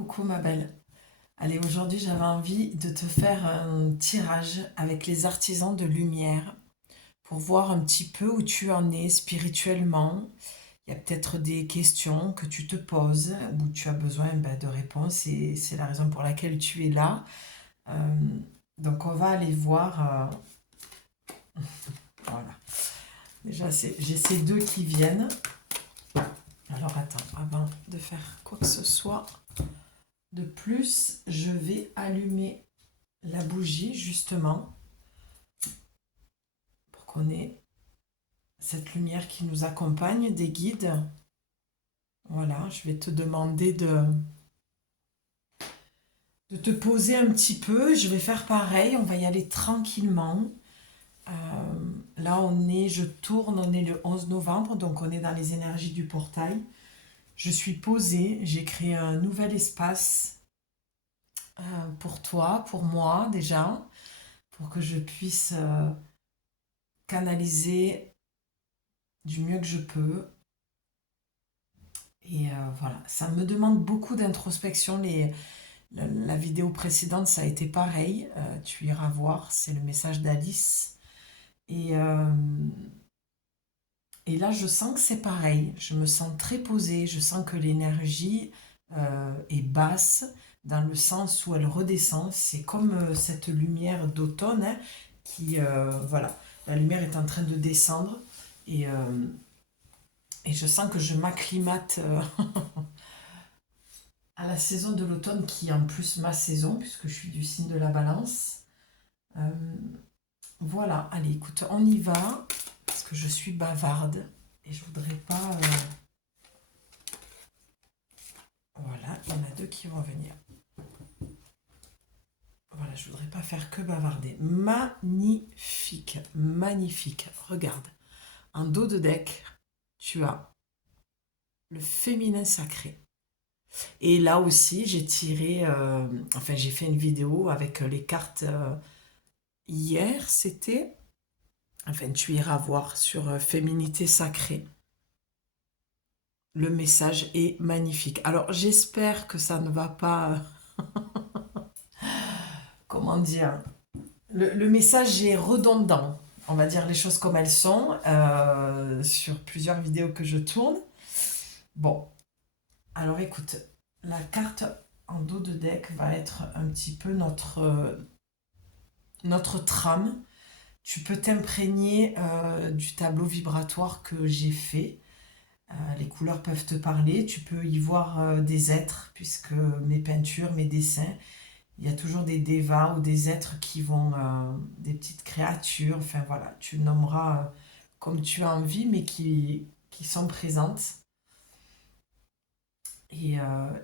Coucou ma belle. Allez, aujourd'hui j'avais envie de te faire un tirage avec les artisans de lumière pour voir un petit peu où tu en es spirituellement. Il y a peut-être des questions que tu te poses où tu as besoin de réponses et c'est la raison pour laquelle tu es là. Euh, donc on va aller voir. Voilà. Déjà j'ai ces deux qui viennent. Alors attends, avant de faire quoi que ce soit de plus, je vais allumer la bougie justement pour qu'on ait cette lumière qui nous accompagne, des guides. Voilà, je vais te demander de te poser un petit peu. Je vais faire pareil, on va y aller tranquillement. Euh, Là, je tourne, on est le 11 novembre, donc on est dans les énergies du portail. Je suis posée, j'ai créé un nouvel espace pour toi, pour moi déjà, pour que je puisse canaliser du mieux que je peux. Et voilà, ça me demande beaucoup d'introspection. La vidéo précédente, ça a été pareil. Tu iras voir, c'est le message d'Alice. Et, euh, et là, je sens que c'est pareil. Je me sens très posée. Je sens que l'énergie est basse dans le sens où elle redescend. C'est comme cette lumière d'automne voilà, la lumière est en train de descendre. Et, euh, et je sens que je m'acclimate à la saison de l'automne qui est en plus ma saison puisque je suis du signe de la balance. Euh, voilà, allez, écoute, on y va parce que je suis bavarde et je voudrais pas. Voilà, il y en a deux qui vont venir. Voilà, je voudrais pas faire que bavarder. Magnifique, magnifique. Regarde, en dos de deck, tu as le féminin sacré. Et là aussi, j'ai tiré, enfin, j'ai fait une vidéo avec les cartes hier, c'était. Enfin, tu iras voir sur Féminité sacrée. Le message est magnifique. Alors, j'espère que ça ne va pas. Comment dire? Le message est redondant. On va dire les choses comme elles sont sur plusieurs vidéos que je tourne. Bon, alors écoute, la carte en dos de deck va être un petit peu notre trame. Tu peux t'imprégner du tableau vibratoire que j'ai fait. Les couleurs peuvent te parler. Tu peux y voir des êtres, puisque mes peintures, mes dessins, il y a toujours des dévas ou des êtres qui vont, des petites créatures. Enfin voilà, tu le nommeras comme tu as envie, mais qui sont présentes. Et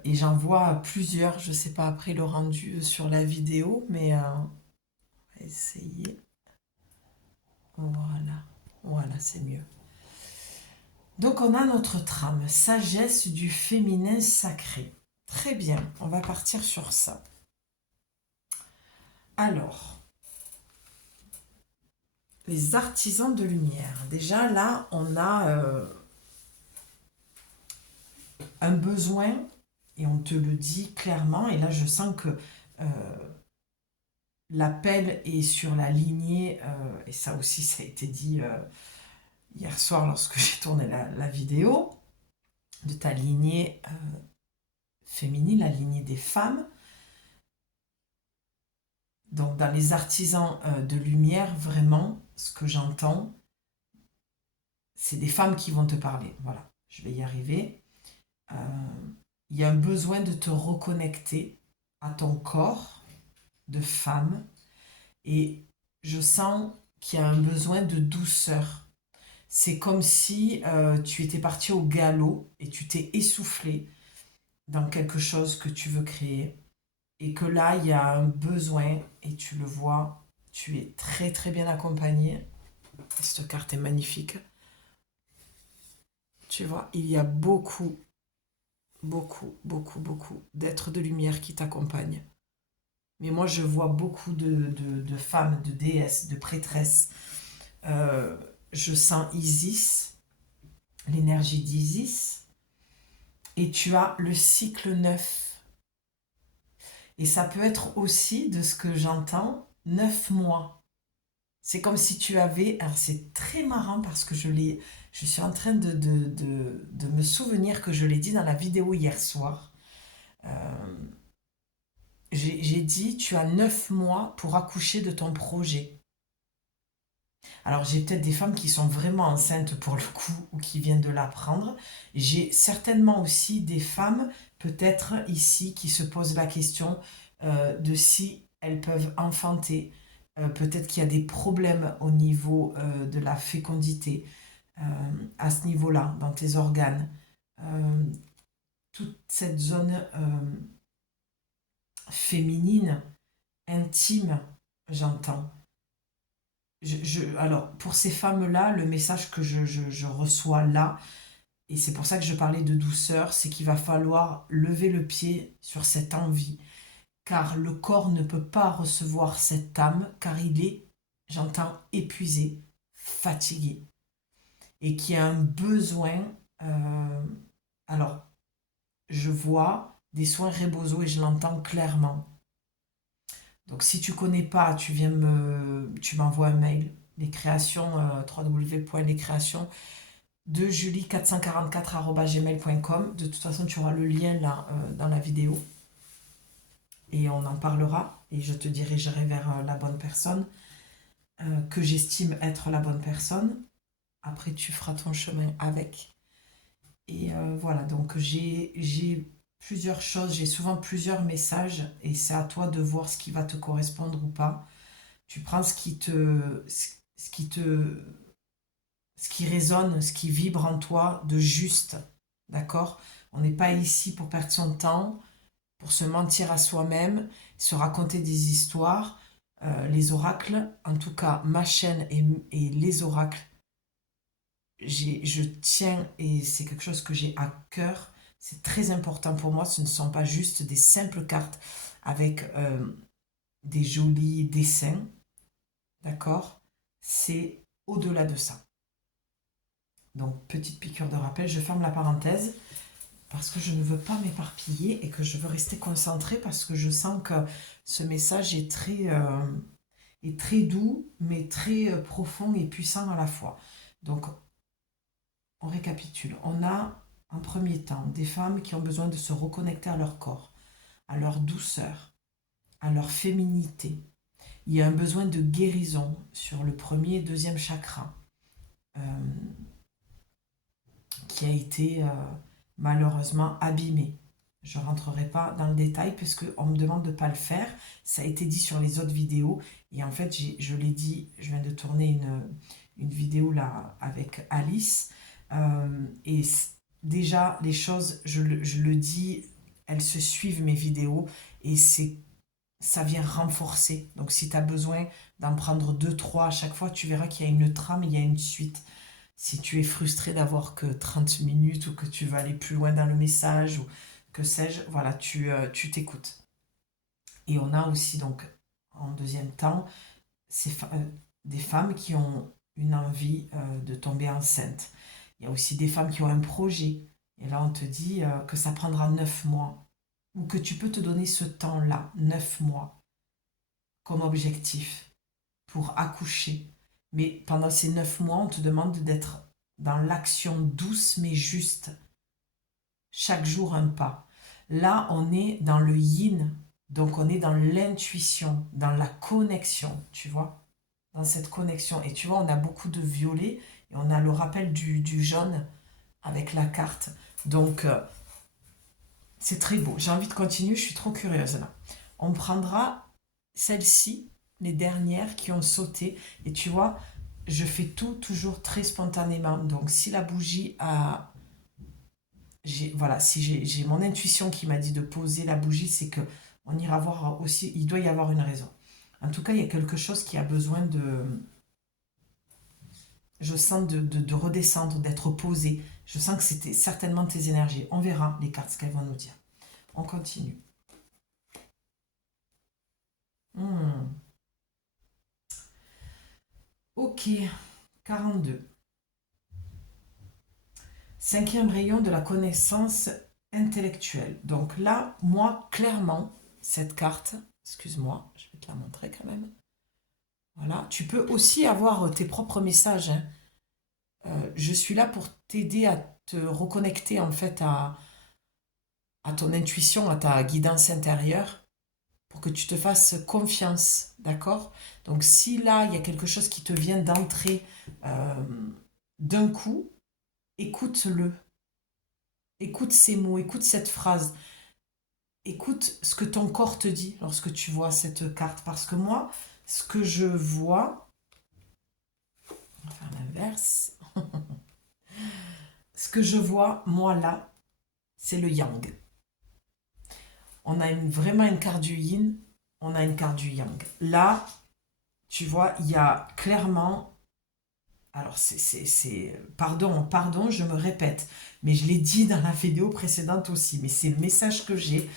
j'en vois plusieurs. Je ne sais pas après le rendu sur la vidéo, mais on va essayer. Voilà, voilà, c'est mieux. Donc on a notre trame, sagesse du féminin sacré. Très bien, on va partir sur ça. Alors, les artisans de lumière. Déjà là, on a un besoin, et on te le dit clairement, et là je sens que l'appel est sur la lignée, et ça aussi ça a été dit hier soir lorsque j'ai tourné la vidéo, de ta lignée féminine, la lignée des femmes. Donc dans les artisans de lumière, vraiment, ce que j'entends, c'est des femmes qui vont te parler. Voilà, je vais y arriver. Euh, Il y a un besoin de te reconnecter à ton corps de femme et je sens qu'il y a un besoin de douceur. C'est comme si tu étais parti au galop et tu t'es essoufflé dans quelque chose que tu veux créer et que là, il y a un besoin et tu le vois, tu es très très bien accompagné. Cette carte est magnifique. Tu vois, il y a beaucoup, beaucoup, beaucoup, beaucoup d'êtres de lumière qui t'accompagnent. Mais moi, je vois beaucoup de femmes, de déesses, de prêtresses. Euh, je sens Isis, l'énergie d'Isis. Et tu as le cycle 9. Et ça peut être aussi, de ce que j'entends, 9 mois. C'est comme si tu avais... Alors c'est très marrant parce que je suis en train de me souvenir que je l'ai dit dans la vidéo hier soir. Euh, j'ai dit, tu as 9 mois pour accoucher de ton projet. Alors j'ai peut-être des femmes qui sont vraiment enceintes pour le coup ou qui viennent de l'apprendre. J'ai certainement aussi des femmes, peut-être ici, qui se posent la question de si elles peuvent enfanter. Peut-être qu'il y a des problèmes au niveau de la fécondité, euh, à ce niveau-là, dans tes organes. Euh, Toute cette zone féminine, intime, j'entends. Alors, pour ces femmes-là, le message que je reçois là, et c'est pour ça que je parlais de douceur, c'est qu'il va falloir lever le pied sur cette envie, car le corps ne peut pas recevoir cette âme, car il est, j'entends, épuisé, fatigué, et qui a un besoin. euh, alors, je vois des soins Rebozo et je l'entends clairement. Donc si tu connais pas, tu m'envoies un mail, les créations, www.lescréations de julie444@gmail.com. De toute façon, tu auras le lien là dans la vidéo et on en parlera et je te dirigerai vers la bonne personne que j'estime être la bonne personne. Après, tu feras ton chemin avec. Et voilà, donc j'ai plusieurs choses, j'ai souvent plusieurs messages et c'est à toi de voir ce qui va te correspondre ou pas. Tu prends ce qui te, ce qui résonne, ce qui vibre en toi de juste, d'accord? On n'est pas ici pour perdre son temps, pour se mentir à soi-même, se raconter des histoires. Les oracles, en tout cas ma chaîne et les oracles, je tiens et c'est quelque chose que j'ai à cœur. C'est très important pour moi. Ce ne sont pas juste des simples cartes avec des jolis dessins, d'accord? C'est au-delà de ça. Donc, petite piqûre de rappel, je ferme la parenthèse parce que je ne veux pas m'éparpiller et que je veux rester concentrée parce que je sens que ce message est très doux, mais très profond et puissant à la fois. Donc, on récapitule. On a, en premier temps, des femmes qui ont besoin de se reconnecter à leur corps, à leur douceur, à leur féminité. Il y a un besoin de guérison sur le premier et deuxième chakra. Euh, qui a été malheureusement abîmé. Je ne rentrerai pas dans le détail parce qu'on me demande de ne pas le faire. Ça a été dit sur les autres vidéos. Et en fait, je l'ai dit, je viens de tourner une vidéo là avec Alice. Et déjà, les choses, je le dis, elles se suivent mes vidéos et ça vient renforcer. Donc si tu as besoin d'en prendre deux, trois à chaque fois, tu verras qu'il y a une trame, il y a une suite. Si tu es frustré d'avoir que 30 minutes ou que tu veux aller plus loin dans le message ou que sais-je, voilà, tu t'écoutes. Et on a aussi donc en deuxième temps des femmes qui ont une envie de tomber enceinte. Il y a aussi des femmes qui ont un projet. Et là, on te dit que ça prendra 9 mois ou que tu peux te donner ce temps-là, 9 mois, comme objectif pour accoucher. Mais pendant ces 9 mois, on te demande d'être dans l'action douce mais juste. Chaque jour un pas. Là, on est dans le yin, donc on est dans l'intuition, dans la connexion, tu vois, dans cette connexion. Et tu vois, on a beaucoup de violet et on a le rappel du jaune avec la carte. Donc, c'est très beau. J'ai envie de continuer, je suis trop curieuse là. On prendra celle-ci, les dernières qui ont sauté. Et tu vois, je fais tout toujours très spontanément. Donc, si la bougie a... Voilà, si j'ai mon intuition qui m'a dit de poser la bougie, c'est que on ira voir aussi, il doit y avoir une raison. En tout cas, il y a quelque chose qui a besoin je sens de redescendre, d'être posé. Je sens que c'était certainement tes énergies. On verra les cartes, ce qu'elles vont nous dire. On continue. Hmm. Ok, 42. Cinquième rayon de la connaissance intellectuelle. Donc là, moi, clairement, cette carte. Excuse-moi, je vais te la montrer quand même. Voilà, tu peux aussi avoir tes propres messages, hein. Je suis là pour t'aider à te reconnecter en fait à ton intuition, à ta guidance intérieure, pour que tu te fasses confiance, d'accord? Donc si là, il y a quelque chose qui te vient d'entrer euh, d'un coup, écoute-le. Écoute ces mots, écoute cette phrase. Écoute ce que ton corps te dit lorsque tu vois cette carte. Parce que moi, ce que je vois, on va faire l'inverse. Ce que je vois, moi là, c'est le yang. On a vraiment une carte du yin, on a une carte du yang. Là, tu vois, il y a clairement. Alors, pardon, je me répète, mais je l'ai dit dans la vidéo précédente aussi, mais c'est le message que j'ai.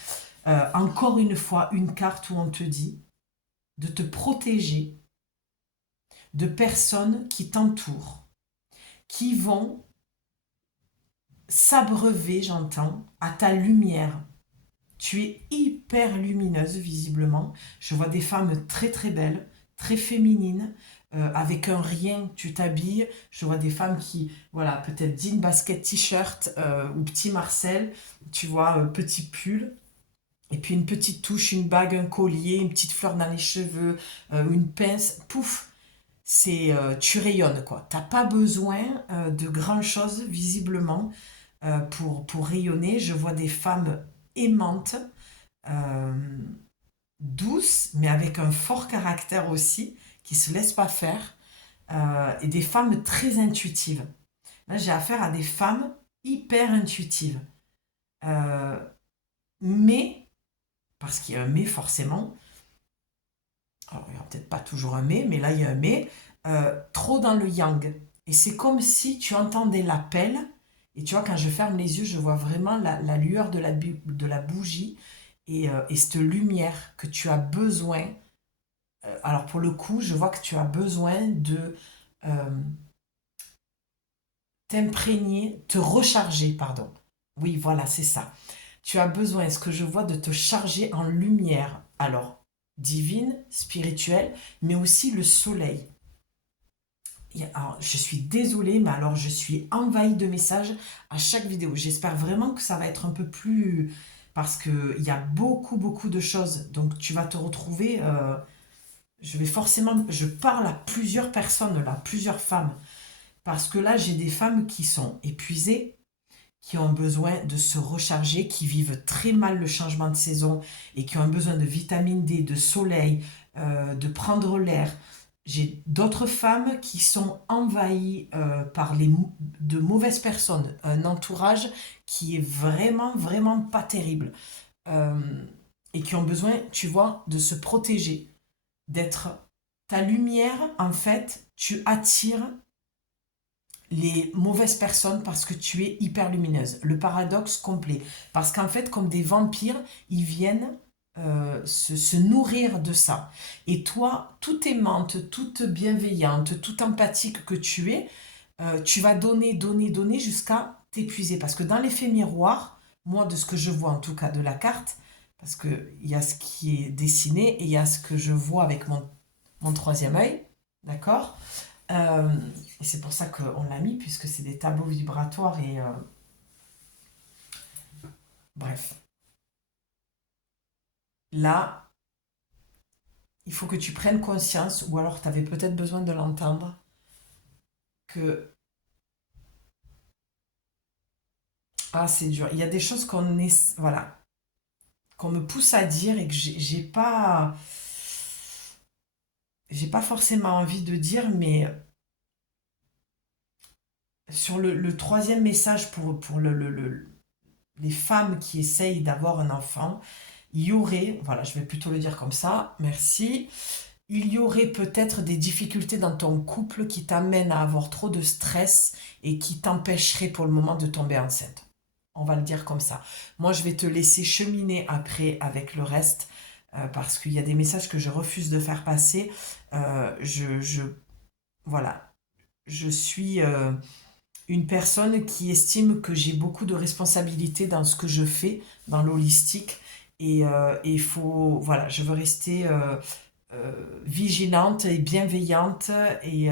Encore une fois, une carte où on te dit de te protéger de personnes qui t'entourent, qui vont s'abreuver, j'entends, à ta lumière. Tu es hyper lumineuse, visiblement. Je vois des femmes très très belles, très féminines, avec un rien, tu t'habilles. Je vois des femmes qui, voilà, peut-être jean, basket, t-shirt ou petit Marcel, tu vois, petit pull. Et puis une petite touche, une bague, un collier, une petite fleur dans les cheveux, une pince, pouf, tu rayonnes quoi. T'as pas besoin de grand chose visiblement pour rayonner. Je vois des femmes aimantes, euh, douces, mais avec un fort caractère aussi, qui se laissent pas faire, et des femmes très intuitives. Là, j'ai affaire à des femmes hyper intuitives. Euh, mais, parce qu'il y a un mais forcément, alors il n'y aura peut-être pas toujours un mais là il y a un mais, trop dans le yang. Et c'est comme si tu entendais l'appel, et tu vois, quand je ferme les yeux, je vois vraiment la lueur de la bougie et cette lumière que tu as besoin. Alors pour le coup, je vois que tu as besoin de euh, t'imprégner, te recharger, pardon. Oui, voilà, c'est ça. Tu as besoin, est-ce que je vois, de te charger en lumière. Alors, divine, spirituelle, mais aussi le soleil. Alors, je suis désolée, mais alors je suis envahie de messages à chaque vidéo. J'espère vraiment que ça va être un peu plus. Parce qu'il y a beaucoup, beaucoup de choses. Donc, tu vas te retrouver. Je vais forcément. Je parle à plusieurs personnes là, plusieurs femmes. Parce que là, j'ai des femmes qui sont épuisées, qui ont besoin de se recharger, qui vivent très mal le changement de saison et qui ont besoin de vitamine D, de soleil, de prendre l'air. J'ai d'autres femmes qui sont envahies par de mauvaises personnes, un entourage qui est vraiment, vraiment pas terrible, euh, et qui ont besoin, tu vois, de se protéger, d'être ta lumière. En fait, tu attires les mauvaises personnes parce que tu es hyper lumineuse. Le paradoxe complet. Parce qu'en fait, comme des vampires, ils viennent se nourrir de ça. Et toi, toute aimante, toute bienveillante, toute empathique que tu es, tu vas donner, donner, donner jusqu'à t'épuiser. Parce que dans l'effet miroir, moi, de ce que je vois en tout cas de la carte, parce qu'il y a ce qui est dessiné et il y a ce que je vois avec mon troisième œil, d'accord? euh, et c'est pour ça qu'on l'a mis, puisque c'est des tableaux vibratoires et bref. Là, il faut que tu prennes conscience, ou alors tu avais peut-être besoin de l'entendre, que c'est dur. Il y a des choses voilà, qu'on me pousse à dire et que j'ai pas forcément envie de dire, mais sur le troisième message pour les femmes qui essayent d'avoir un enfant, il y aurait, voilà, je vais plutôt le dire comme ça, merci, il y aurait peut-être des difficultés dans ton couple qui t'amènent à avoir trop de stress et qui t'empêcheraient pour le moment de tomber enceinte. On va le dire comme ça. Moi, je vais te laisser cheminer après avec le reste parce qu'il y a des messages que je refuse de faire passer. Voilà, je suis une personne qui estime que j'ai beaucoup de responsabilités dans ce que je fais, dans l'holistique, Et il faut, voilà, je veux rester vigilante et bienveillante et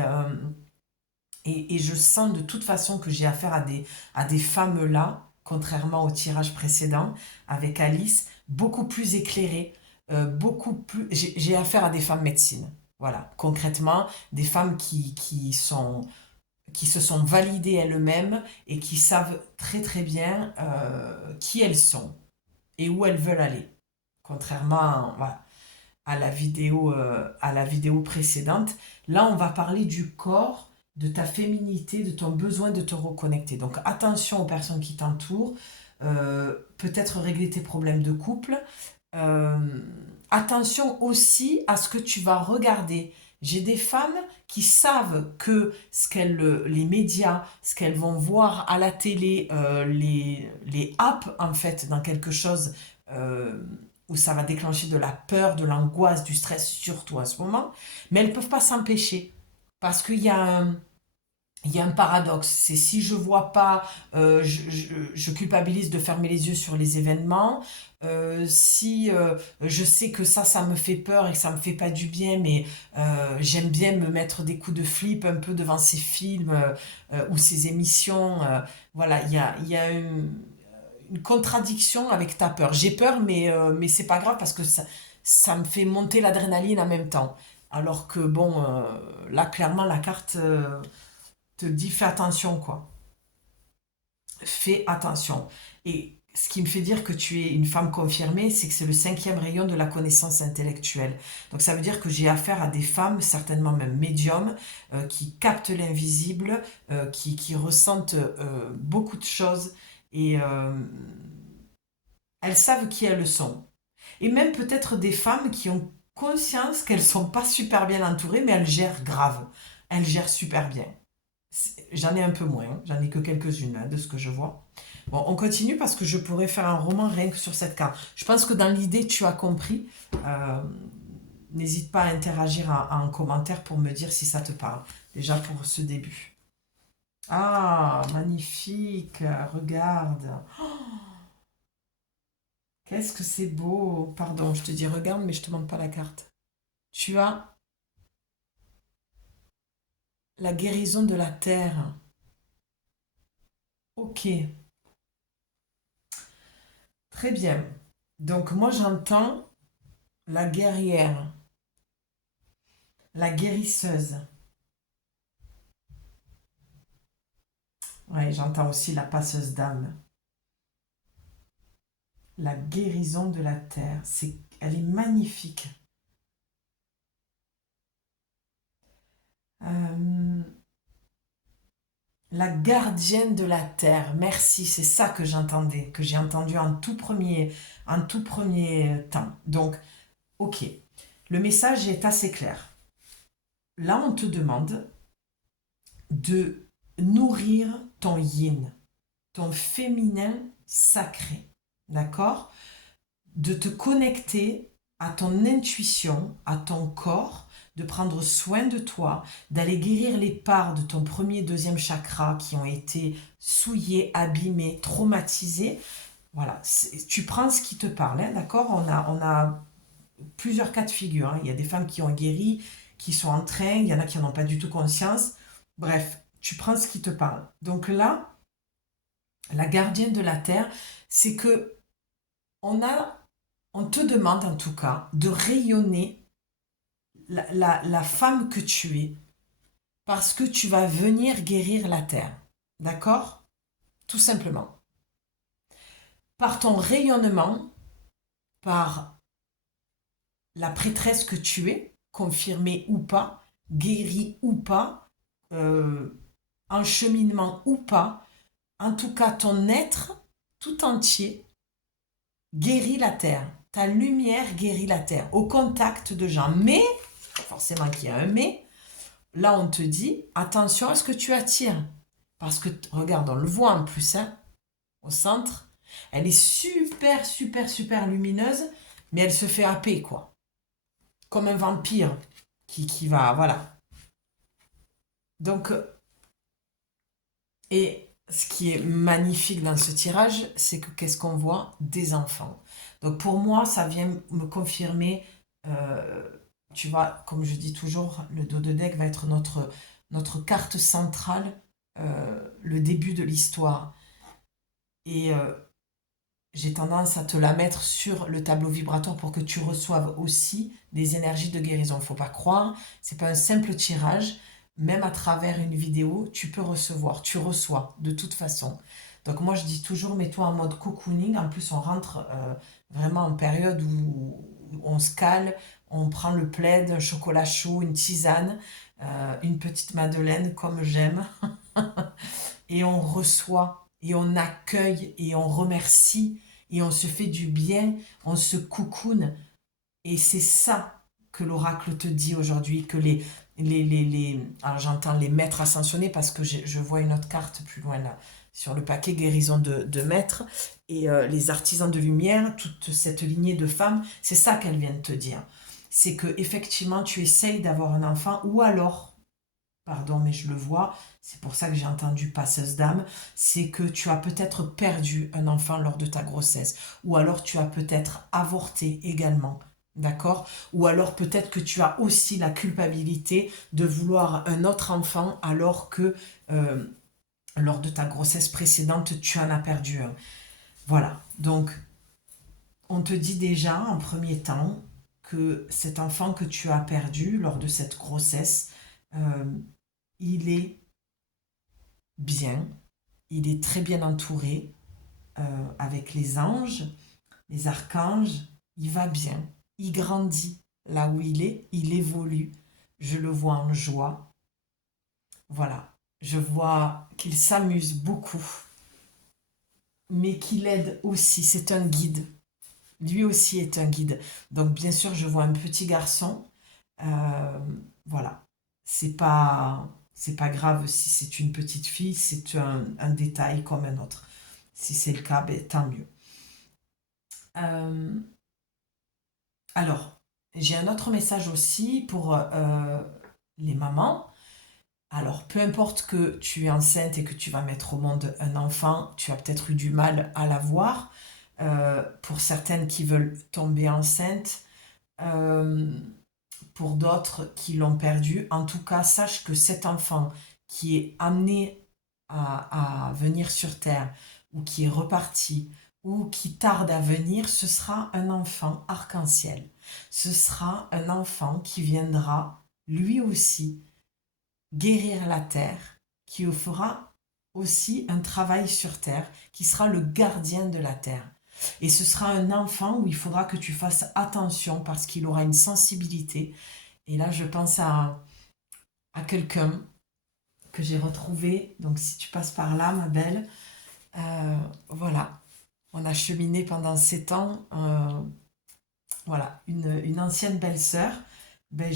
je sens de toute façon que j'ai affaire à des femmes là, contrairement au tirage précédent avec Alice, beaucoup plus éclairées, beaucoup plus. J'ai affaire à des femmes médecine. Voilà, concrètement, des femmes qui se sont validées elles-mêmes et qui savent très très bien qui elles sont et où elles veulent aller. Contrairement, voilà, à la vidéo précédente. Là, on va parler du corps, de ta féminité, de ton besoin de te reconnecter. Donc attention aux personnes qui t'entourent, peut-être régler tes problèmes de couple. Euh, Attention aussi à ce que tu vas regarder. J'ai des femmes qui savent que les médias, ce qu'elles vont voir à la télé, les apps en fait dans quelque chose euh, où ça va déclencher de la peur, de l'angoisse, du stress surtout à ce moment, mais elles ne peuvent pas s'empêcher parce il y a un paradoxe, c'est si je vois pas, je culpabilise de fermer les yeux sur les événements. Si je sais que ça me fait peur et que ça me fait pas du bien, mais j'aime bien me mettre des coups de flip un peu devant ces films ou ces émissions. Voilà, il y a une contradiction avec ta peur. J'ai peur, mais c'est pas grave parce que ça me fait monter l'adrénaline en même temps. Alors que bon, là clairement la carte te dit fais attention, quoi. Fais attention. Et ce qui me fait dire que tu es une femme confirmée, c'est que c'est le cinquième rayon de la connaissance intellectuelle. Donc ça veut dire que j'ai affaire à des femmes, certainement même médiums, qui captent l'invisible, qui ressentent beaucoup de choses et elles savent qui elles sont. Et même peut-être des femmes qui ont conscience qu'elles sont pas super bien entourées, mais elles gèrent grave. Elles gèrent super bien. J'en ai un peu moins, hein. J'en ai que quelques-unes hein, de ce que je vois. Bon, on continue parce que je pourrais faire un roman rien que sur cette carte. Je pense que dans l'idée, tu as compris. Euh, N'hésite pas à interagir en commentaire pour me dire si ça te parle. Déjà pour ce début. Ah, magnifique. Regarde. Qu'est-ce que c'est beau. Pardon, je te dis regarde, mais je te montre pas la carte. Tu as la guérison de la terre. Ok, très bien. Donc moi j'entends la guerrière, la guérisseuse. Ouais, j'entends aussi la passeuse d'âme. La guérison de la terre. Elle est magnifique. Euh, la gardienne de la terre. Merci, c'est ça que j'entendais, que j'ai entendu en tout premier temps. Donc, ok. Le message est assez clair. Là, on te demande de nourrir ton yin, ton féminin sacré. D'accord? De te connecter à ton intuition, à ton corps, de prendre soin de toi, d'aller guérir les parts de ton premier et deuxième chakra qui ont été souillées, abîmées, traumatisées. Voilà, tu prends ce qui te parle, hein, d'accord? On a plusieurs cas de figure, hein. Il y a des femmes qui ont guéri, qui sont en train, il y en a qui n'en ont pas du tout conscience. Bref, tu prends ce qui te parle. Donc là, la gardienne de la terre, c'est que on te demande en tout cas de rayonner la femme que tu es parce que tu vas venir guérir la terre. D'accord? Tout simplement. Par ton rayonnement, par la prêtresse que tu es, confirmée ou pas, guérie ou pas, euh, en cheminement ou pas, en tout cas ton être tout entier guérit la terre. Ta lumière guérit la terre au contact de gens. Mais, forcément qu'il y a un mais, là on te dit attention à ce que tu attires. Parce que, regarde, on le voit en plus, hein, au centre. Elle est super, super, super lumineuse, mais elle se fait happer, quoi. Comme un vampire qui va, voilà. Donc, et ce qui est magnifique dans ce tirage, c'est que qu'est-ce qu'on voit? Des enfants. Donc pour moi, ça vient me confirmer, euh, tu vois, comme je dis toujours, le dos de deck va être notre carte centrale, le début de l'histoire. Et j'ai tendance à te la mettre sur le tableau vibratoire pour que tu reçoives aussi des énergies de guérison. Faut pas croire, c'est pas un simple tirage. Même à travers une vidéo, tu peux recevoir, tu reçois de toute façon. Donc moi je dis toujours, mets-toi en mode cocooning. En plus on rentre vraiment en période où on se cale, on prend le plaid, un chocolat chaud, une tisane, une petite madeleine comme j'aime, et on reçoit, et on accueille, et on remercie, et on se fait du bien, on se cocoone. Et c'est ça que l'oracle te dit aujourd'hui, que alors j'entends les maîtres ascensionnés parce que je vois une autre carte plus loin là, sur le paquet guérison de maîtres, et les artisans de lumière, toute cette lignée de femmes, c'est ça qu'elles viennent te dire. C'est que effectivement tu essayes d'avoir un enfant, ou alors, pardon, mais je le vois, c'est pour ça que j'ai entendu passeuse d'âme, c'est que tu as peut-être perdu un enfant lors de ta grossesse, ou alors tu as peut-être avorté également, d'accord? Ou alors peut-être que tu as aussi la culpabilité de vouloir un autre enfant alors que lors de ta grossesse précédente, tu en as perdu un. Voilà, donc on te dit déjà en premier temps que cet enfant que tu as perdu lors de cette grossesse, euh, il est bien, il est très bien entouré avec les anges, les archanges, il va bien, il grandit là où il évolue, je le vois en joie, voilà, je vois qu'il s'amuse beaucoup, mais qu'il aide aussi, c'est un guide, lui aussi est un guide. Donc bien sûr, je vois un petit garçon, euh, voilà, c'est pas grave si c'est une petite fille, c'est un détail comme un autre. Si c'est le cas, ben, tant mieux. Euh, alors, j'ai un autre message aussi pour les mamans. Alors, peu importe que tu es enceinte et que tu vas mettre au monde un enfant, tu as peut-être eu du mal à l'avoir. Pour certaines qui veulent tomber enceinte, euh, pour d'autres qui l'ont perdu. En tout cas, sache que cet enfant qui est amené à venir sur Terre, ou qui est reparti, ou qui tarde à venir, ce sera un enfant arc-en-ciel. Ce sera un enfant qui viendra, lui aussi, guérir la Terre, qui fera aussi un travail sur Terre, qui sera le gardien de la Terre. Et ce sera un enfant où il faudra que tu fasses attention parce qu'il aura une sensibilité. Et là, je pense à quelqu'un que j'ai retrouvé. Donc, si tu passes par là, ma belle, voilà. On a cheminé pendant 7 ans. Voilà, une ancienne belle-sœur. Ben,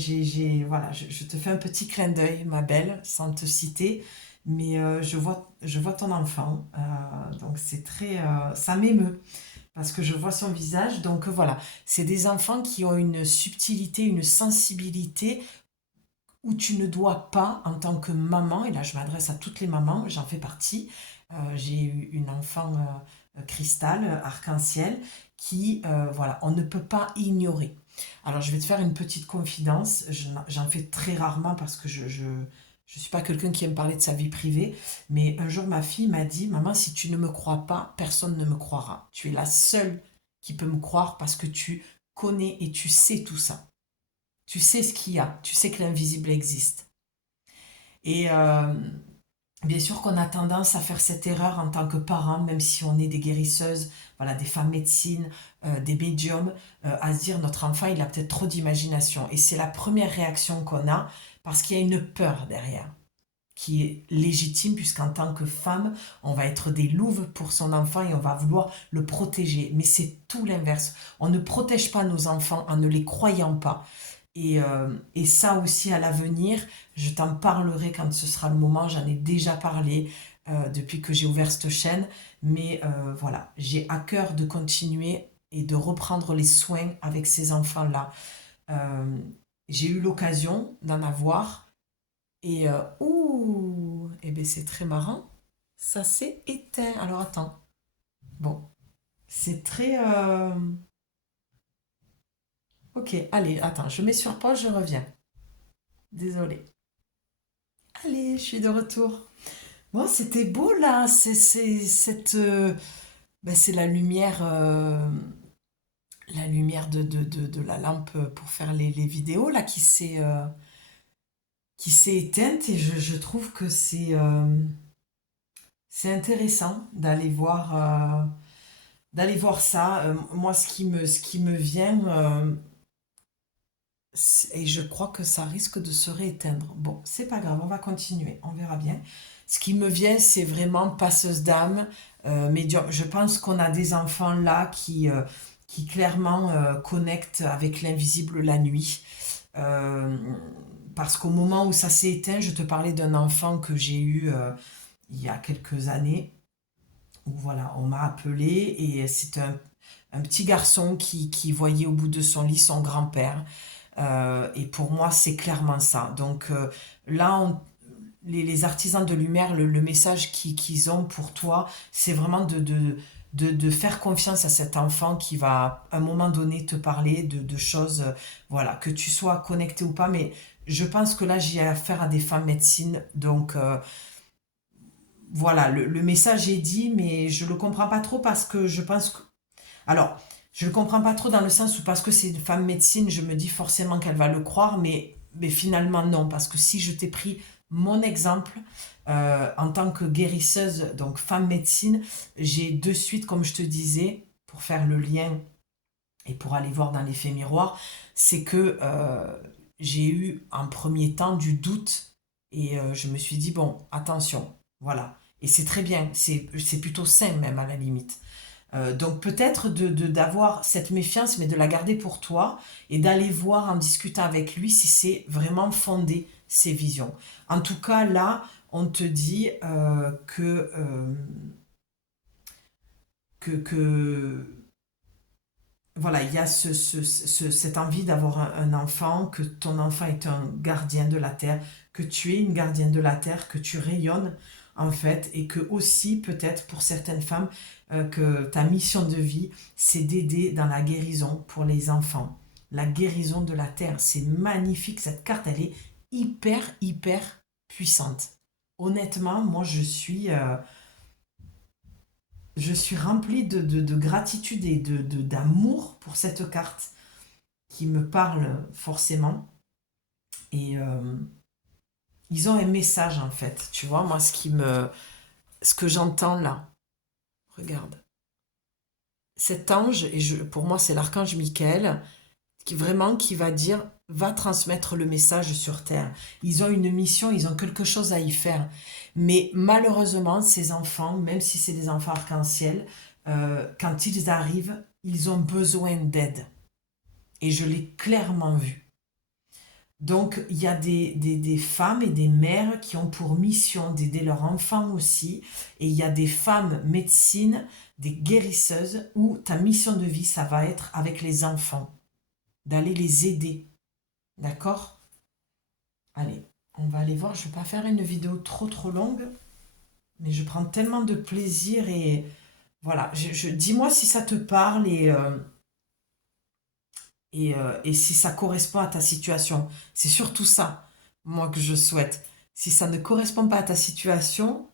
voilà, je te fais un petit clin d'œil, ma belle, sans te citer. Mais je vois ton enfant. Donc, c'est très. Ça m'émeut parce que je vois son visage. Donc, voilà, c'est des enfants qui ont une subtilité, une sensibilité où tu ne dois pas, en tant que maman, et là je m'adresse à toutes les mamans, j'en fais partie, j'ai eu une enfant cristal, arc-en-ciel, qui, voilà, on ne peut pas ignorer. Alors je vais te faire une petite confidence, j'en fais très rarement parce que je suis pas quelqu'un qui aime parler de sa vie privée, mais un jour ma fille m'a dit, maman, si tu ne me crois pas, personne ne me croira. Tu es la seule qui peut me croire parce que tu connais et tu sais tout ça. Tu sais ce qu'il y a, tu sais que l'invisible existe. Et bien sûr qu'on a tendance à faire cette erreur en tant que parent, même si on est des guérisseuses, voilà, des femmes médecines, des médiums, à se dire notre enfant, il a peut-être trop d'imagination. Et c'est la première réaction qu'on a parce qu'il y a une peur derrière qui est légitime puisqu'en tant que femme, on va être des louves pour son enfant et on va vouloir le protéger. Mais c'est tout l'inverse. On ne protège pas nos enfants en ne les croyant pas. Et ça aussi, à l'avenir, je t'en parlerai quand ce sera le moment. J'en ai déjà parlé depuis que j'ai ouvert cette chaîne. Mais voilà, j'ai à cœur de continuer et de reprendre les soins avec ces enfants-là. Euh, j'ai eu l'occasion d'en avoir. Et ouh, eh ben c'est très marrant. Ça s'est éteint. Alors attends. Bon, c'est très... Ok, allez, attends, je mets sur pause, je reviens. Désolée. Allez, je suis de retour. Bon, c'était beau là, c'est la lumière de la lampe pour faire les vidéos là qui s'est éteinte et je trouve que c'est intéressant d'aller voir ça. Moi, ce qui me vient, et je crois que ça risque de se rééteindre. Bon, c'est pas grave, on va continuer, on verra bien. Ce qui me vient, c'est vraiment passeuse d'âme, médium. Je pense qu'on a des enfants là qui clairement connectent avec l'invisible la nuit. Euh, Parce qu'au moment où ça s'est éteint, je te parlais d'un enfant que j'ai eu il y a quelques années, où voilà, on m'a appelé et c'est un petit garçon qui voyait au bout de son lit son grand-père. Et pour moi, c'est clairement ça. Donc là, les artisans de lumière, le message qu'ils ont pour toi, c'est vraiment de faire confiance à cet enfant qui va à un moment donné te parler de choses, voilà, que tu sois connecté ou pas. Mais je pense que là, j'ai affaire à des femmes médecine. Donc voilà, le message est dit, mais je le comprends pas trop parce que je pense que alors, je ne le comprends pas trop dans le sens où parce que c'est une femme médecine, je me dis forcément qu'elle va le croire, mais finalement non, parce que si je t'ai pris mon exemple en tant que guérisseuse, donc femme médecine, j'ai de suite, comme je te disais, pour faire le lien et pour aller voir dans l'effet miroir, c'est que j'ai eu en premier temps du doute et je me suis dit, bon, attention, voilà. Et c'est très bien, c'est plutôt sain même à la limite. Donc peut-être d'avoir cette méfiance, mais de la garder pour toi et d'aller voir en discutant avec lui si c'est vraiment fondé ces visions. En tout cas, là, on te dit que voilà, il y a cette envie d'avoir un enfant, que ton enfant est un gardien de la terre, que tu es une gardienne de la terre, que tu rayonnes en fait, et que aussi peut-être pour certaines femmes, que ta mission de vie, c'est d'aider dans la guérison pour les enfants. La guérison de la terre, c'est magnifique, cette carte, elle est hyper puissante. Honnêtement, moi je suis remplie de gratitude et d'amour pour cette carte qui me parle forcément. Et ils ont un message en fait. Tu vois, moi, ce que j'entends là, regarde. Cet ange, pour moi, c'est l'archange Michael, qui va dire, va transmettre le message sur Terre. Ils ont une mission, ils ont quelque chose à y faire. Mais malheureusement, ces enfants, même si c'est des enfants arc-en-ciel, quand ils arrivent, ils ont besoin d'aide. Et je l'ai clairement vu. Donc, il y a des femmes et des mères qui ont pour mission d'aider leurs enfants aussi. Et il y a des femmes médecines, des guérisseuses, où ta mission de vie, ça va être avec les enfants, d'aller les aider. D'accord? Allez, on va aller voir. Je ne vais pas faire une vidéo trop longue, mais je prends tellement de plaisir et voilà. Dis-moi si ça te parle et si ça correspond à ta situation. C'est surtout ça, moi, que je souhaite. Si ça ne correspond pas à ta situation,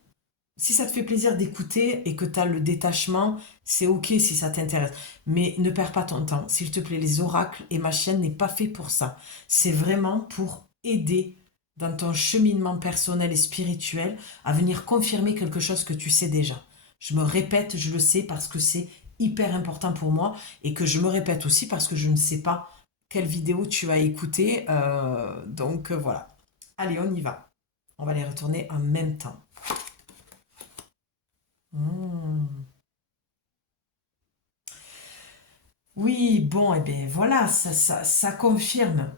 si ça te fait plaisir d'écouter et que tu as le détachement, c'est ok si ça t'intéresse. Mais ne perds pas ton temps. S'il te plaît, les oracles et ma chaîne n'est pas fait pour ça. C'est vraiment pour aider dans ton cheminement personnel et spirituel à venir confirmer quelque chose que tu sais déjà. Je me répète, je le sais parce que c'est hyper important pour moi et que je me répète aussi parce que je ne sais pas quelle vidéo tu as écouté. Donc voilà. Allez, on y va. On va les retourner en même temps. Hmm. Oui, bon, et bien voilà, ça confirme.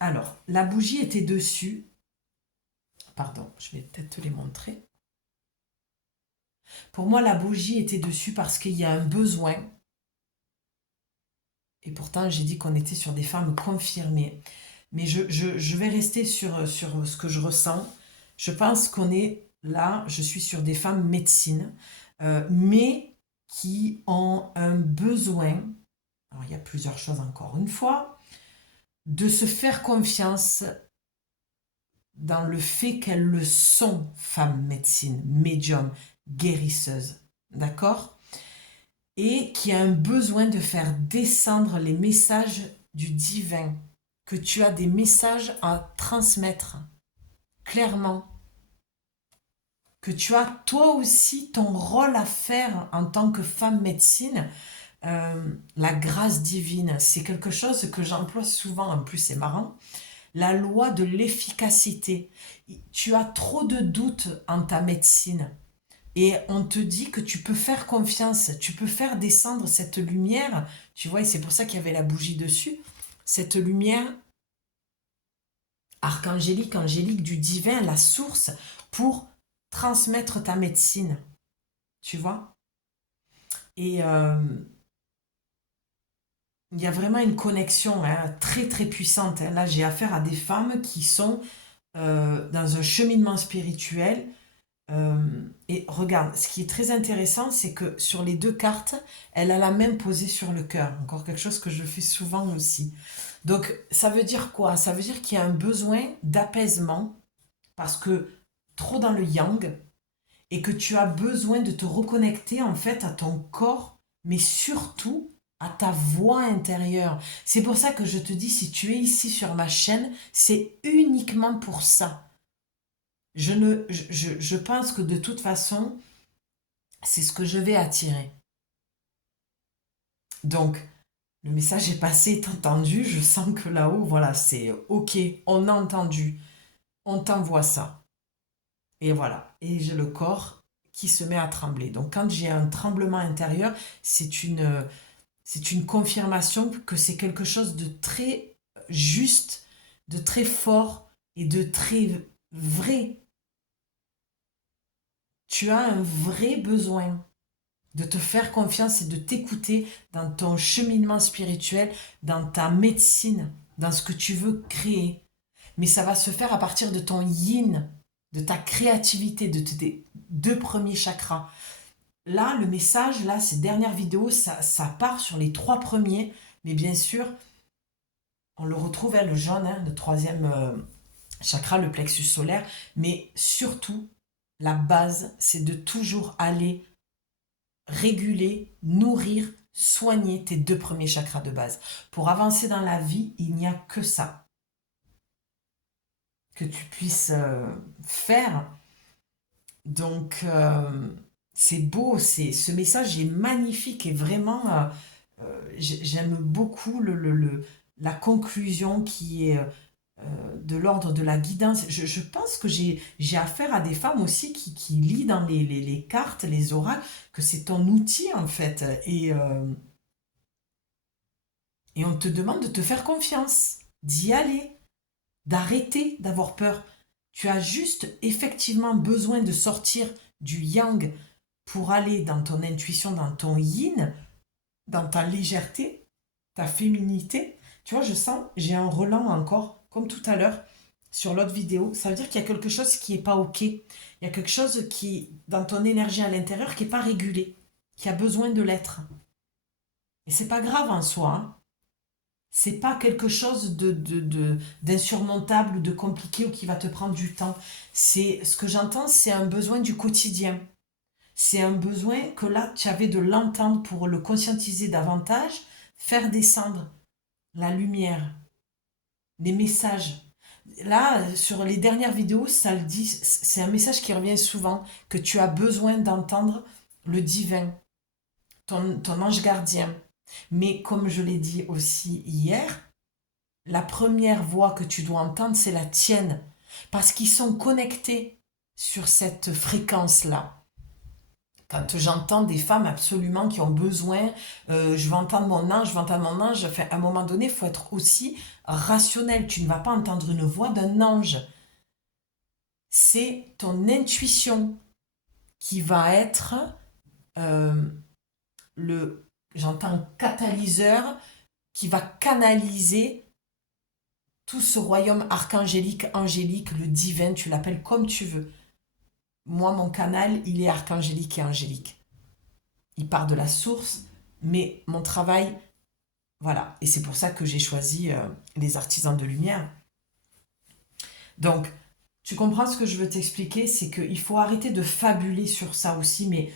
Alors, la bougie était dessus. Pardon, je vais peut-être te les montrer. Pour moi, la bougie était dessus parce qu'il y a un besoin. Et pourtant, j'ai dit qu'on était sur des femmes confirmées. Mais je vais rester sur ce que je ressens. Je pense qu'on est là, je suis sur des femmes médecines, mais qui ont un besoin, alors il y a plusieurs choses encore une fois, de se faire confiance dans le fait qu'elles le sont, femmes médecines, médiums, guérisseuses, d'accord? Et qui a un besoin de faire descendre les messages du divin, que tu as des messages à transmettre, clairement, que tu as toi aussi ton rôle à faire en tant que femme médecine. La grâce divine, c'est quelque chose que j'emploie souvent, en plus c'est marrant, la loi de l'efficacité. Tu as trop de doutes en ta médecine et on te dit que tu peux faire confiance, tu peux faire descendre cette lumière, tu vois, et c'est pour ça qu'il y avait la bougie dessus, cette lumière archangélique, angélique du divin, la source, pour transmettre ta médecine, tu vois. Et il y a vraiment une connexion très très puissante. Là, j'ai affaire à des femmes qui sont dans un cheminement spirituel. Et regarde, ce qui est très intéressant, c'est que sur les deux cartes, elle a la même posée sur le cœur. Encore quelque chose que je fais souvent aussi. Donc, ça veut dire quoi? Ça veut dire qu'il y a un besoin d'apaisement parce que trop dans le yang et que tu as besoin de te reconnecter en fait à ton corps, mais surtout à ta voix intérieure. C'est pour ça que je te dis, si tu es ici sur ma chaîne, c'est uniquement pour ça. Je pense que de toute façon, c'est ce que je vais attirer. Donc, le message est passé, est entendu. Je sens que là-haut, voilà, c'est OK, on a entendu, on t'envoie ça. Et voilà. Et j'ai le corps qui se met à trembler. Donc, quand j'ai un tremblement intérieur, c'est une confirmation que c'est quelque chose de très juste, de très fort et de très vrai. Tu as un vrai besoin de te faire confiance et de t'écouter dans ton cheminement spirituel, dans ta médecine, dans ce que tu veux créer. Mais ça va se faire à partir de ton yin, de ta créativité, de tes deux premiers chakras. Là, le message, là, ces dernières vidéos, ça part sur les trois premiers, mais bien sûr, on le retrouve, le jaune, le troisième chakra, le plexus solaire, mais surtout, la base, c'est de toujours aller réguler, nourrir, soigner tes deux premiers chakras de base. Pour avancer dans la vie, il n'y a que ça que tu puisses faire. Donc, c'est beau, ce message est magnifique et vraiment, j'aime beaucoup la conclusion qui est de l'ordre de la guidance. Je pense que j'ai affaire à des femmes aussi qui lisent dans les cartes, les oracles, que c'est ton outil en fait. Et on te demande de te faire confiance, d'y aller, d'arrêter d'avoir peur. Tu as juste effectivement besoin de sortir du yang pour aller dans ton intuition, dans ton yin, dans ta légèreté, ta féminité. Tu vois, je sens, j'ai un relent encore, comme tout à l'heure, sur l'autre vidéo. Ça veut dire qu'il y a quelque chose qui n'est pas OK. Il y a quelque chose qui, dans ton énergie à l'intérieur, qui n'est pas régulé, qui a besoin de l'être. Et c'est pas grave en soi. Hein. C'est pas quelque chose d'insurmontable ou de compliqué ou qui va te prendre du temps. C'est ce que j'entends, c'est un besoin du quotidien. C'est un besoin que là, tu avais de l'entendre pour le conscientiser davantage, faire descendre la lumière, les messages. Là, sur les dernières vidéos, ça le dit, c'est un message qui revient souvent, que tu as besoin d'entendre le divin, ton ange gardien. Mais comme je l'ai dit aussi hier, la première voix que tu dois entendre, c'est la tienne. Parce qu'ils sont connectés sur cette fréquence-là. Quand j'entends des femmes absolument qui ont besoin, je vais entendre mon ange, je vais entendre mon ange, enfin, à un moment donné, il faut être aussi rationnel. Tu ne vas pas entendre une voix d'un ange. C'est ton intuition qui va être j'entends catalyseur, qui va canaliser tout ce royaume archangélique, angélique, le divin, tu l'appelles comme tu veux. moi, mon canal, il est archangélique et angélique. Il part de la source, mais mon travail, voilà. Et c'est pour ça que j'ai choisi les artisans de lumière. Donc, tu comprends ce que je veux t'expliquer, c'est qu'il faut arrêter de fabuler sur ça aussi, mais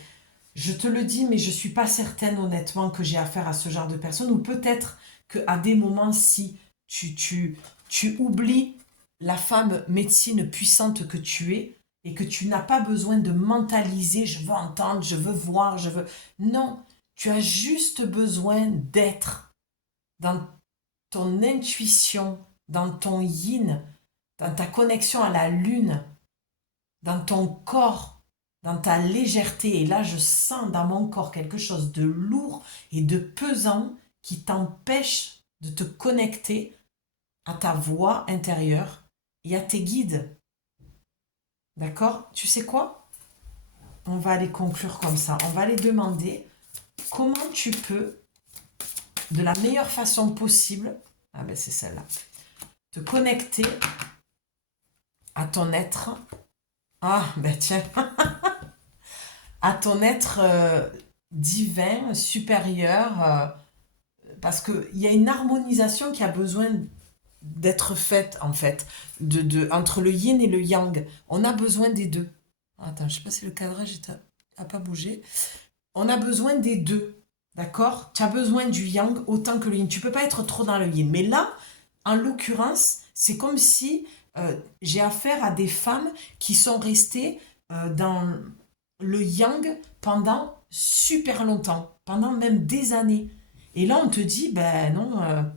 je te le dis, mais je ne suis pas certaine honnêtement que j'ai affaire à ce genre de personnes, ou peut-être qu'à des moments, si tu oublies la femme médecine puissante que tu es, et que tu n'as pas besoin de mentaliser, je veux entendre, je veux voir, je veux... Non, tu as juste besoin d'être dans ton intuition, dans ton yin, dans ta connexion à la lune, dans ton corps, dans ta légèreté. Et là, je sens dans mon corps quelque chose de lourd et de pesant qui t'empêche de te connecter à ta voix intérieure et à tes guides. D'accord? Tu sais quoi? On va aller conclure comme ça. On va aller demander comment tu peux, de la meilleure façon possible, ah ben c'est celle-là, te connecter à ton être. Ah ben tiens, à ton être divin, supérieur, parce qu'il y a une harmonisation qui a besoin d'être faite, en fait, entre le yin et le yang. On a besoin des deux. Attends, je ne sais pas si le cadrage n'a pas bougé. On a besoin des deux, d'accord? Tu as besoin du yang autant que le yin. Tu ne peux pas être trop dans le yin. Mais là, en l'occurrence, c'est comme si j'ai affaire à des femmes qui sont restées dans le yang pendant super longtemps, pendant même des années. Et là, on te dit, ben non,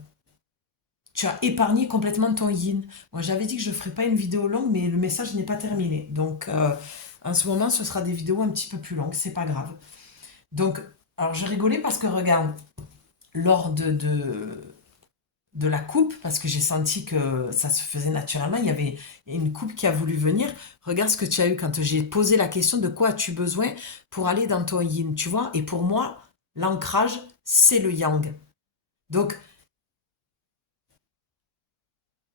tu as épargné complètement ton yin. Moi, j'avais dit que je ne ferais pas une vidéo longue, mais le message n'est pas terminé. Donc, en ce moment, ce sera des vidéos un petit peu plus longues, c'est pas grave. Donc, alors je rigolais parce que regarde, lors de la coupe, parce que j'ai senti que ça se faisait naturellement, il y avait une coupe qui a voulu venir. Regarde ce que tu as eu quand j'ai posé la question de quoi as-tu besoin pour aller dans ton yin, tu vois? Et pour moi, l'ancrage, c'est le yang. Donc,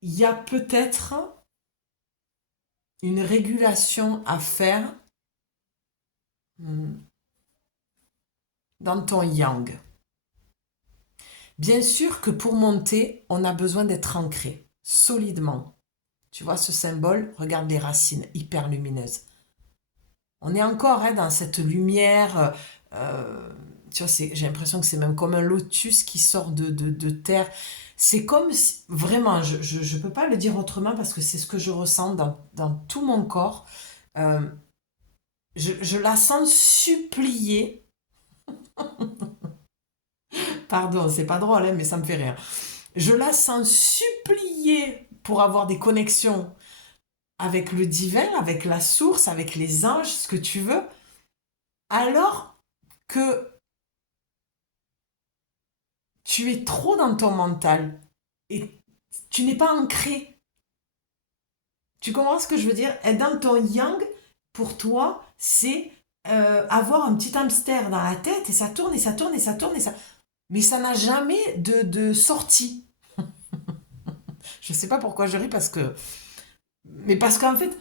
il y a peut-être une régulation à faire dans ton yang. Bien sûr que pour monter, on a besoin d'être ancré solidement. Tu vois ce symbole? Regarde les racines hyper lumineuses. On est encore dans cette lumière. Tu vois, j'ai l'impression que c'est même comme un lotus qui sort de terre. C'est comme si, vraiment, je ne peux pas le dire autrement parce que c'est ce que je ressens dans tout mon corps. Je la sens supplier. Pardon, c'est pas drôle, hein, mais ça me fait rire. Je la sens supplier pour avoir des connexions avec le divin, avec la source, avec les anges, ce que tu veux, alors que tu es trop dans ton mental et tu n'es pas ancré. Tu comprends ce que je veux dire? Être dans ton yang, pour toi, c'est avoir un petit hamster dans la tête et ça tourne et ça tourne et ça tourne et ça... Mais ça n'a jamais de sortie. Je ne sais pas pourquoi je ris parce que... Mais parce qu'en fait,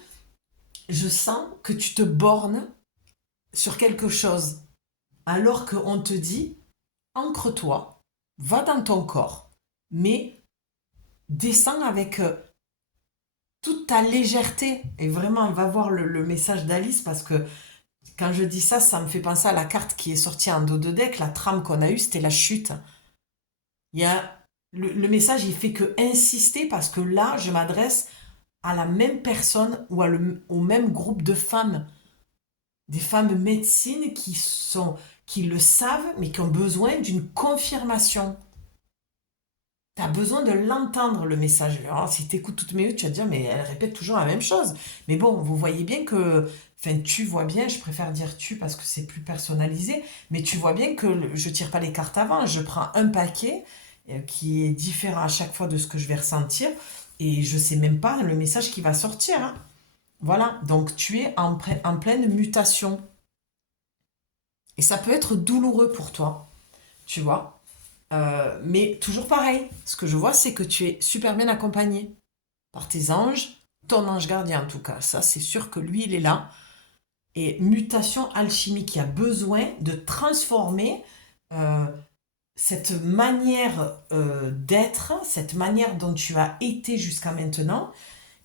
je sens que tu te bornes sur quelque chose alors qu'on te dit, ancre-toi, va dans ton corps, mais descends avec toute ta légèreté. Et vraiment, va voir le message d'Alice parce que quand je dis ça, ça me fait penser à la carte qui est sortie en dos de deck. La trame qu'on a eue, c'était la chute. Il y a, le message, il fait que insister parce que là, je m'adresse à la même personne ou au même groupe de femmes. Des femmes médecines qui le savent, mais qui ont besoin d'une confirmation. Tu as besoin de l'entendre, le message. Alors, si tu écoutes toutes mes tu vas te dire, mais elle répète toujours la même chose. Mais bon, vous voyez bien que... Enfin, tu vois bien, je préfère dire tu parce que c'est plus personnalisé, mais tu vois bien que je tire pas les cartes avant. Je prends un paquet qui est différent à chaque fois de ce que je vais ressentir et je sais même pas le message qui va sortir. Hein. Voilà, donc tu es en pleine mutation. Et ça peut être douloureux pour toi, tu vois. Mais toujours pareil, ce que je vois, c'est que tu es super bien accompagné par tes anges, ton ange gardien en tout cas. Ça, c'est sûr que lui, il est là. et mutation alchimique. Il y a besoin de transformer euh, cette manière d'être, cette manière dont tu as été jusqu'à maintenant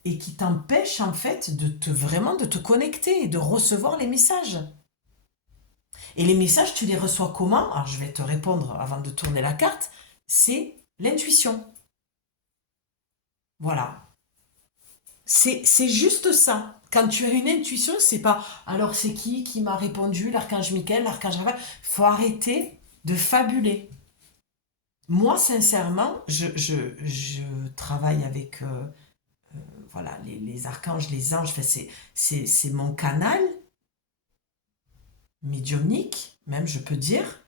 et qui t'empêche en fait vraiment de te connecter et de recevoir les messages. Et les messages, tu les reçois comment? Alors je vais te répondre avant de tourner la carte, c'est l'intuition. Voilà. C'est juste ça. Quand tu as une intuition, c'est pas alors c'est qui m'a répondu, l'archange Michael, l'archange Raphaël. Faut arrêter de fabuler. Moi, sincèrement, je travaille avec voilà, les archanges, les anges. Enfin, c'est mon canal médiumnique, même je peux dire.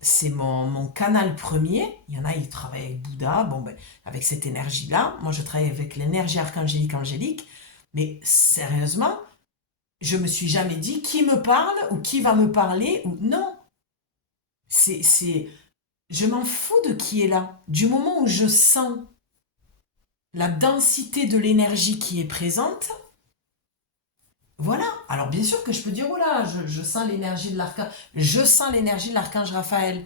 C'est mon canal premier. Il y en a, ils travaillent avec Bouddha, bon, ben, avec cette énergie-là. Moi, je travaille avec l'énergie archangélique angélique. Mais sérieusement, je me suis jamais dit qui me parle ou qui va me parler ou non. C'est, je m'en fous de qui est là. Du moment où je sens la densité de l'énergie qui est présente, voilà. Alors bien sûr que je peux dire, oh là, je sens l'énergie de l'archange, je sens l'énergie de l'archange Raphaël.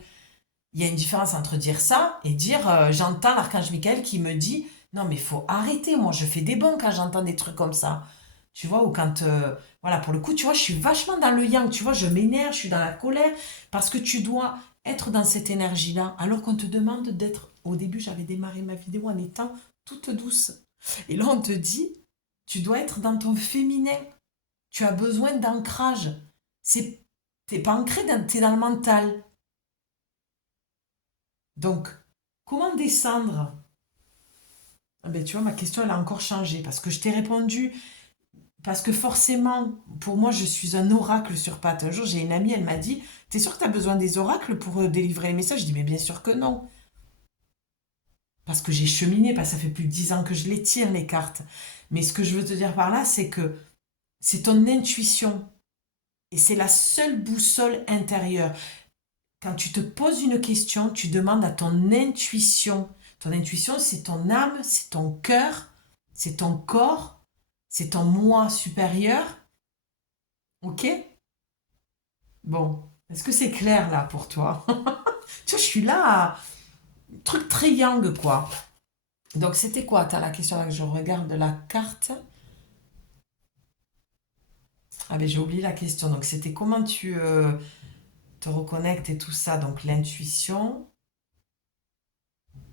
Il y a une différence entre dire ça et dire j'entends l'archange Michael qui me dit non mais il faut arrêter, moi je fais des bons quand j'entends des trucs comme ça. Tu vois, ou quand voilà, pour le coup, tu vois, je suis vachement dans le yang, tu vois, je m'énerve, je suis dans la colère parce que tu dois être dans cette énergie-là alors qu'on te demande d'être au début, j'avais démarré ma vidéo en étant toute douce. Et là on te dit tu dois être dans ton féminin. Tu as besoin d'ancrage. T'es pas ancré, t'es dans le mental. Donc, comment descendre? Ah ben, tu vois, ma question, elle a encore changé parce que je t'ai répondu. Parce que forcément, pour moi, je suis un oracle sur pattes. Un jour, j'ai une amie, elle m'a dit, t'es sûr que t'as besoin des oracles pour délivrer les messages? Je dis, mais bien sûr que non. Parce que j'ai cheminé, parce que ça fait plus de 10 ans que je les tire, les cartes. Mais ce que je veux te dire par là, c'est que c'est ton intuition. Et c'est la seule boussole intérieure. Quand tu te poses une question, tu demandes à ton intuition. Ton intuition, c'est ton âme, c'est ton cœur, c'est ton corps, c'est ton moi supérieur. Ok? Bon, est-ce que c'est clair là pour toi? Tu vois, je suis là, truc très yang, quoi. Donc, c'était quoi? T'as la question là que je regarde la carte. Ah ben, j'ai oublié la question. Donc, c'était comment tu te reconnectes et tout ça. Donc, l'intuition.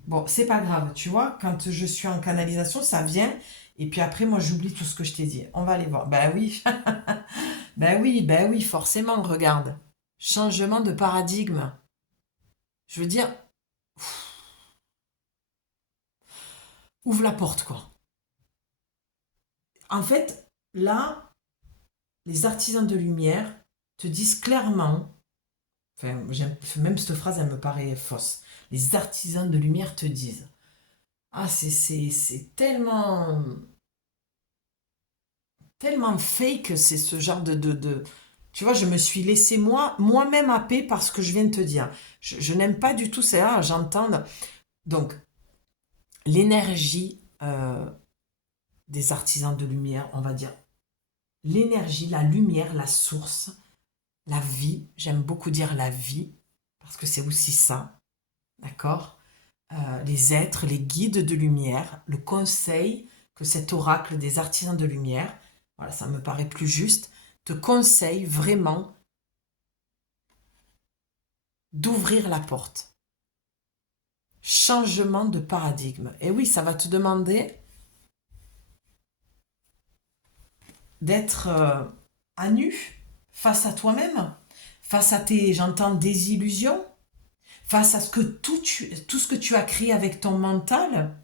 Bon, c'est pas grave, tu vois, quand je suis en canalisation, ça vient, et puis après, moi, j'oublie tout ce que je t'ai dit. On va aller voir. Ben oui, ben oui, forcément, regarde. Changement de paradigme. Je veux dire, ouvre la porte, quoi. En fait, là, les artisans de lumière te disent clairement, enfin, même cette phrase, elle me paraît fausse. Les artisans de lumière te disent, ah, c'est tellement fake, c'est ce genre de. Tu vois, je me suis laissé moi-même happer par ce que je viens de te dire. Je n'aime pas du tout ça, j'entends. Donc, l'énergie des artisans de lumière, on va dire. L'énergie, la lumière, la source, la vie. J'aime beaucoup dire la vie, parce que c'est aussi ça. D'accord? Les êtres, les guides de lumière, le conseil que cet oracle des artisans de lumière, voilà, ça me paraît plus juste, te conseille vraiment d'ouvrir la porte. Changement de paradigme. Et oui, ça va te demander d'être à nu face à toi-même, face à tes, j'entends, désillusions, face à ce que tout ce que tu as créé avec ton mental,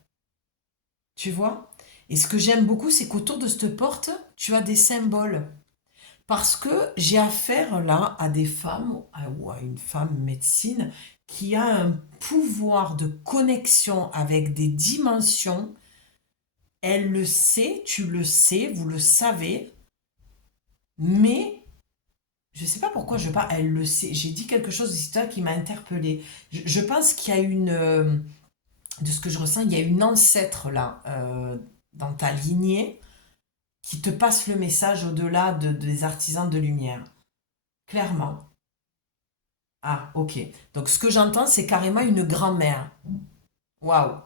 tu vois. Et ce que j'aime beaucoup, c'est qu'autour de cette porte, tu as des symboles. Parce que j'ai affaire là à des femmes, ou à une femme médecine, qui a un pouvoir de connexion avec des dimensions. Elle le sait, tu le sais, vous le savez, mais je ne sais pas pourquoi je parle, elle le sait. J'ai dit quelque chose ici qui m'a interpellée. Je pense qu'il y a de ce que je ressens, il y a une ancêtre là, dans ta lignée, qui te passe le message au-delà des artisans de lumière. Clairement. Ah, ok. Donc ce que j'entends, c'est carrément une grand-mère. Waouh.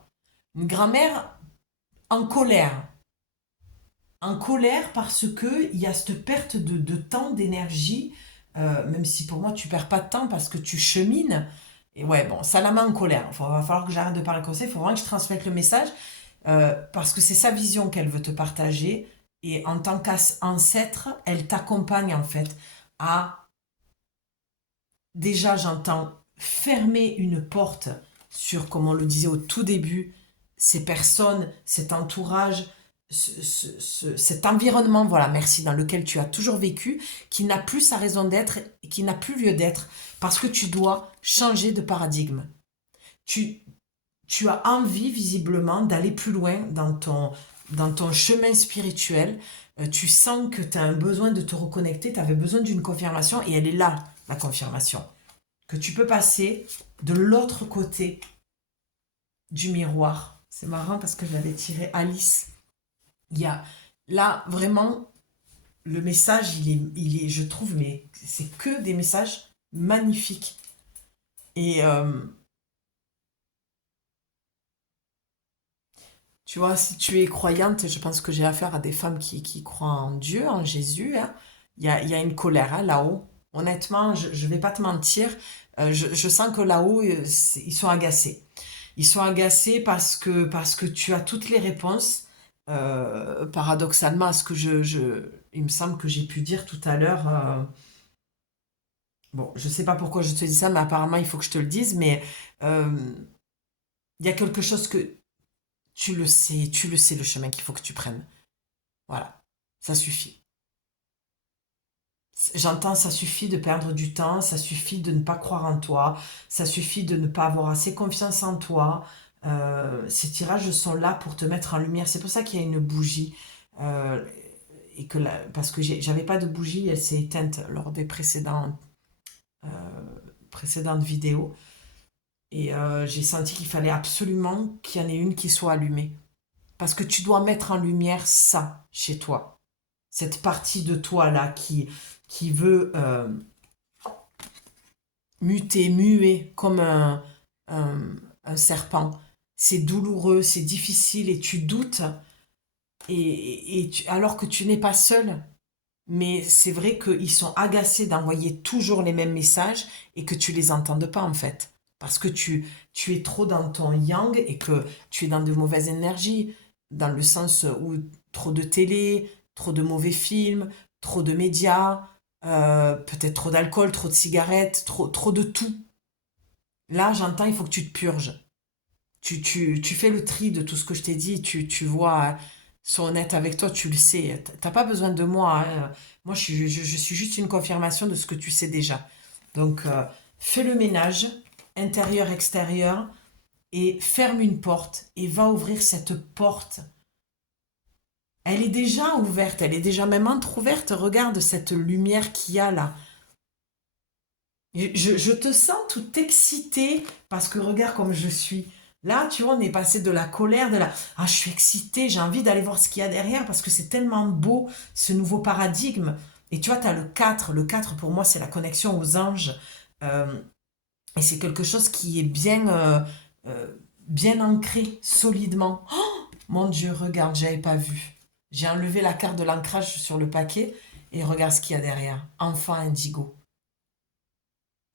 Une grand-mère en colère. En colère parce que il y a cette perte de temps, d'énergie, même si pour moi tu perds pas de temps parce que tu chemines. Et ouais, bon, ça la met en colère. Va falloir que j'arrête de parler comme ça, il faut vraiment que je transmette le message parce que c'est sa vision qu'elle veut te partager. Et en tant qu'ancêtre, elle t'accompagne en fait à, déjà j'entends, fermer une porte sur, comme on le disait au tout début, ces personnes, cet entourage, cet environnement, voilà, merci, dans lequel tu as toujours vécu, qui n'a plus sa raison d'être et qui n'a plus lieu d'être, parce que tu dois changer de paradigme. Tu, tu as envie, visiblement, d'aller plus loin dans ton chemin spirituel. Tu sens que tu as un besoin de te reconnecter, tu avais besoin d'une confirmation, et elle est là, la confirmation. Que tu peux passer de l'autre côté du miroir. C'est marrant parce que j'avais tiré Alice. Il y a là vraiment le message, je trouve, mais c'est que des messages magnifiques. Et tu vois, si tu es croyante, je pense que j'ai affaire à des femmes qui croient en Dieu, en Jésus, hein. Il y a une colère hein, là-haut. Honnêtement, je ne vais pas te mentir, je sens que là-haut, ils sont agacés. Ils sont agacés parce que tu as toutes les réponses, paradoxalement à ce que il me semble que j'ai pu dire tout à l'heure. Bon, je sais pas pourquoi je te dis ça, mais apparemment il faut que je te le dise, mais euh, il y a quelque chose que tu le sais le chemin qu'il faut que tu prennes. Voilà, ça suffit. J'entends, ça suffit de perdre du temps, ça suffit de ne pas croire en toi, ça suffit de ne pas avoir assez confiance en toi. Ces tirages sont là pour te mettre en lumière. C'est pour ça qu'il y a une bougie. Euh, parce que j'avais pas de bougie, elle s'est éteinte lors des euh, précédentes vidéos. Et j'ai senti qu'il fallait absolument qu'il y en ait une qui soit allumée. Parce que tu dois mettre en lumière ça chez toi. Cette partie de toi là qui veut muter, muer comme un, un serpent. C'est douloureux, c'est difficile et tu doutes. Alors que tu n'es pas seul. Mais c'est vrai qu'ils sont agacés d'envoyer toujours les mêmes messages et que tu les entendes pas en fait. Parce que tu es trop dans ton yang et que tu es dans de mauvaises énergies, dans le sens où trop de télé, trop de mauvais films, trop de médias, peut-être trop d'alcool, trop de cigarettes, trop de tout. Là, j'entends, il faut que tu te purges. Tu fais le tri de tout ce que je t'ai dit, tu vois, sois honnête avec toi, tu le sais. T'as pas besoin de moi, hein. Moi, je suis juste une confirmation de ce que tu sais déjà. Donc, fais le ménage, intérieur, extérieur, et ferme une porte, et va ouvrir cette porte. Elle est déjà ouverte, elle est déjà même entrouverte. Regarde cette lumière qu'il y a là. Je te sens tout excitée parce que regarde comme je suis. Là, tu vois, on est passé de la colère, de la... Ah, je suis excitée, j'ai envie d'aller voir ce qu'il y a derrière parce que c'est tellement beau, ce nouveau paradigme. Et tu vois, tu as le 4. Le 4, pour moi, c'est la connexion aux anges. Euh, et c'est quelque chose qui est euh, bien ancré, solidement. Oh, mon Dieu, regarde, j'avais pas vu. J'ai enlevé la carte de l'ancrage sur le paquet et regarde ce qu'il y a derrière. Enfant indigo.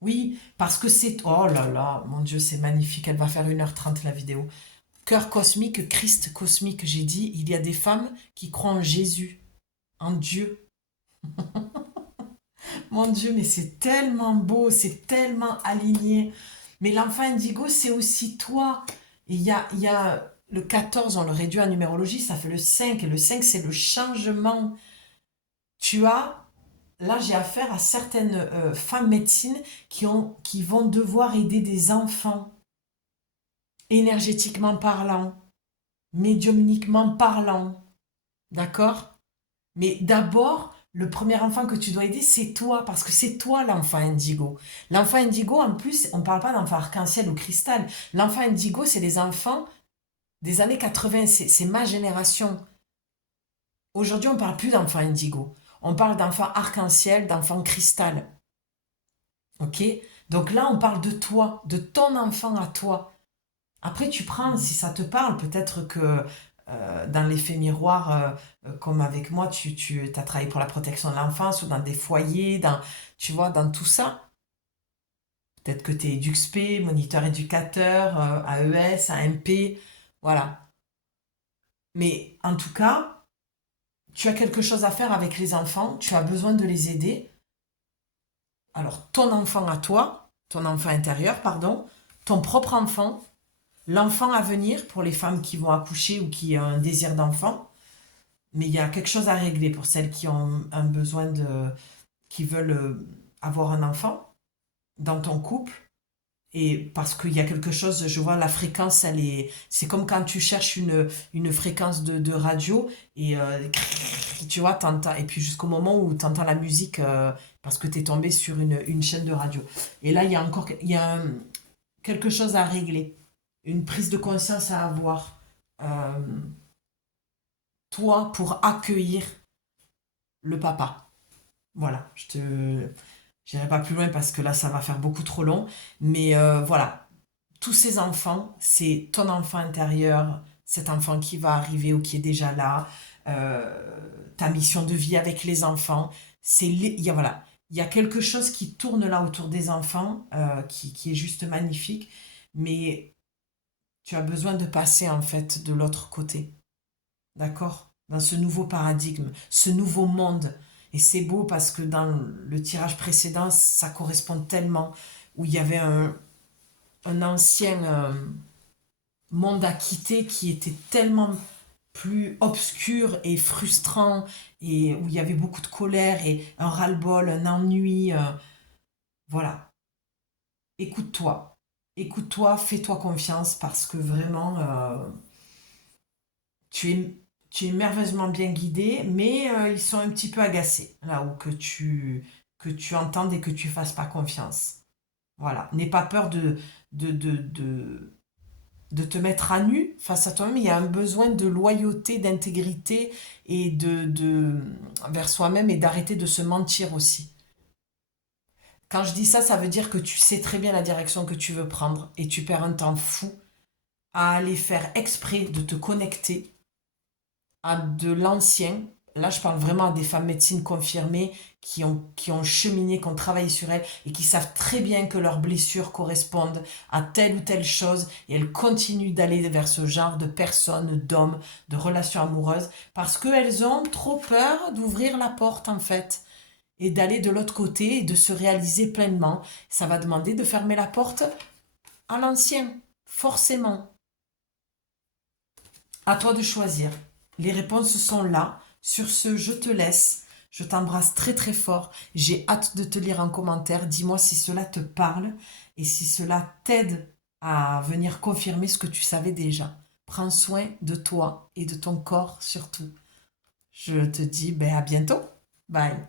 Oui, parce que c'est... Oh là là, mon Dieu, c'est magnifique. Elle va faire 1h30 la vidéo. Cœur cosmique, Christ cosmique, j'ai dit, il y a des femmes qui croient en Jésus, en Dieu. Mon Dieu, mais c'est tellement beau, c'est tellement aligné. Mais l'enfant indigo, c'est aussi toi. Il y a le 14, on le réduit en numérologie, ça fait le 5. Et le 5, c'est le changement. Tu as Là, j'ai affaire à certaines femmes médecines qui vont devoir aider des enfants, énergétiquement parlant, médiumniquement parlant. D'accord? Mais d'abord, le premier enfant que tu dois aider, c'est toi, parce que c'est toi l'enfant indigo. L'enfant indigo, en plus, on ne parle pas d'enfant arc-en-ciel ou cristal. L'enfant indigo, c'est les enfants des années 80, c'est ma génération. Aujourd'hui, on ne parle plus d'enfants indigo. On parle d'enfants arc-en-ciel, d'enfants cristal. Ok? Donc là, on parle de toi, de ton enfant à toi. Après, tu prends, si ça te parle, peut-être que dans l'effet miroir, comme avec moi, tu as travaillé pour la protection de l'enfance ou dans des foyers, tu vois, dans tout ça. Peut-être que tu es EduxP, moniteur éducateur, AES, AMP, voilà. Mais en tout cas, tu as quelque chose à faire avec les enfants, tu as besoin de les aider. Alors, ton enfant à toi, ton enfant intérieur, pardon, ton propre enfant, l'enfant à venir pour les femmes qui vont accoucher ou qui ont un désir d'enfant. Mais il y a quelque chose à régler pour celles qui ont un besoin qui veulent avoir un enfant dans ton couple. Et parce qu'il y a quelque chose, je vois la fréquence, c'est comme quand tu cherches une fréquence de radio et tu vois, et puis jusqu'au moment où tu entends la musique parce que tu es tombé sur une chaîne de radio. Et là, il y a quelque chose à régler, une prise de conscience à avoir, euh, toi, pour accueillir le papa. Voilà, j'irai pas plus loin parce que là, ça va faire beaucoup trop long. Mais voilà, tous ces enfants, c'est ton enfant intérieur, cet enfant qui va arriver ou qui est déjà là, ta mission de vie avec les enfants. Voilà, il y a quelque chose qui tourne là autour des enfants, qui est juste magnifique, mais tu as besoin de passer en fait de l'autre côté, d'accord? Dans ce nouveau paradigme, ce nouveau monde. Et c'est beau parce que dans le tirage précédent, ça correspond tellement, où il y avait un ancien monde à quitter qui était tellement plus obscur et frustrant, et où il y avait beaucoup de colère et un ras-le-bol, un ennui. Voilà. Écoute-toi. Écoute-toi, fais-toi confiance parce que vraiment, tu es, tu es merveilleusement bien guidé, mais ils sont un petit peu agacés, là où que tu entendes et que tu fasses pas confiance. Voilà. N'aie pas peur de, de, de, de te mettre à nu face à toi-même. Il y a un besoin de loyauté, d'intégrité et vers soi-même et d'arrêter de se mentir aussi. Quand je dis ça, ça veut dire que tu sais très bien la direction que tu veux prendre et tu perds un temps fou à aller faire exprès de te connecter à de l'ancien. Là, je parle vraiment à des femmes médecine confirmées qui ont cheminé, qui ont travaillé sur elles et qui savent très bien que leurs blessures correspondent à telle ou telle chose et elles continuent d'aller vers ce genre de personnes, d'hommes, de relations amoureuses parce qu'elles ont trop peur d'ouvrir la porte en fait et d'aller de l'autre côté et de se réaliser pleinement. Ça va demander de fermer la porte à l'ancien, forcément. À toi de choisir. Les réponses sont là. Sur ce, je te laisse. Je t'embrasse très très fort. J'ai hâte de te lire en commentaire. Dis-moi si cela te parle et si cela t'aide à venir confirmer ce que tu savais déjà. Prends soin de toi et de ton corps surtout. Je te dis à bientôt. Bye.